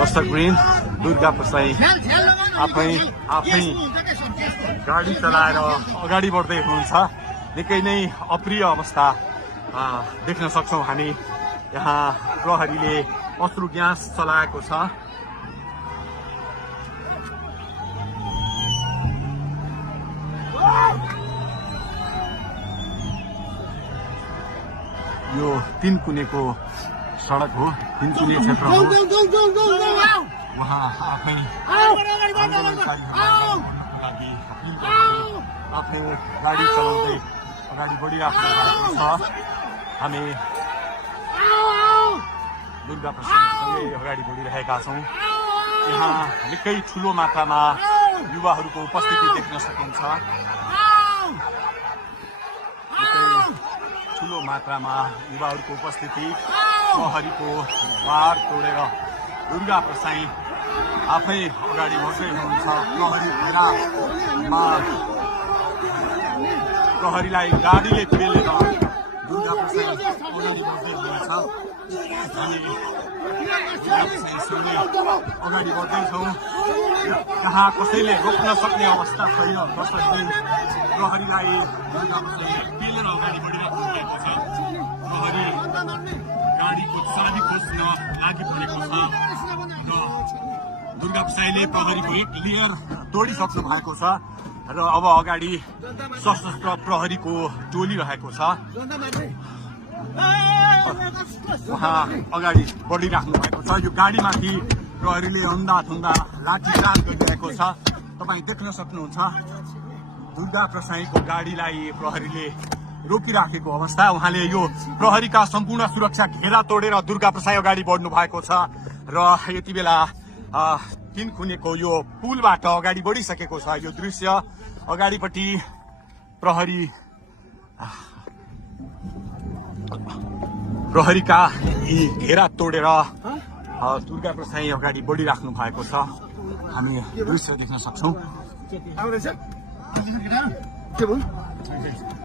दर्शकवृन्द दुर्गा प्रसाई आफै गाडी चलाएर अगाडि बढ्दै हुनुहुन्छ। निकै नै अप्रिय अवस्था देख्न सक्छौं हामी। यहाँ प्रहरीले अश्रु ग्यास चलाएको छ। यो तीनकुनेको सडक हो, तीनकुने क्षेत्र हो। उहाँ आफै आफै गाडी चलाउँदै अगाडि बढिराख्नु भएको छ। हामी दुर्गा प्रसादसँगै अगाडि बढिरहेका छौँ। यहाँ निकै ठुलो मात्रामा युवाहरूको उपस्थिति देख्न सकिन्छ। ठुलो मात्रामा युवाहरूको उपस्थिति, प्रहरीको बार तोडेर दुर्गा प्रसाई आफै अगाडि बढ्दै हुनुहुन्छ। प्रहरीलाई गाडीले पेलेर दुर्गा प्रसाई अगाडि बढ्दै हुनुहुन्छ। हामी दुर्गा प्रसाईसँगै अगाडि बढ्दैछौँ। जहाँ कसैले रोक्न सक्ने अवस्था छैन। दर्शकले प्रहरीलाई दुर्गा प्रसाई पेलेर अगाडि बढिरहेको भएको छ। प्रहरी गाडीको चाबी खोज्न लागि परेको छ र दुर्गा प्रसाईले प्रहरीको एक लेयर तोडिसक्नु भएको छ र अब अगाडि सशस्त्र प्रहरीको टोली रहेको छ। उहाँ अगाडि बढिराख्नु भएको छ। यो गाडीमाथि प्रहरीले अन्धाधुन्दा लाठीचार्ज गरिरहेको छ। तपाईँ देख्न सक्नुहुन्छ दुर्गा प्रसाईको गाडीलाई प्रहरीले रोकिराखेको अवस्था। उहाँले यो प्रहरीका सम्पूर्ण सुरक्षा घेरा तोडेर दुर्गा प्रसाई अगाडि बढ्नु भएको छ र यति बेला तीनकुनेको यो पुलबाट अगाडि बढिसकेको छ। यो दृश्य अगाडिपट्टि प्रहरीका यी घेरा तोडेर दुर्गा प्रसाई अगाडि बढिराख्नु भएको छ। हामी दृश्य देख्न सक्छौं।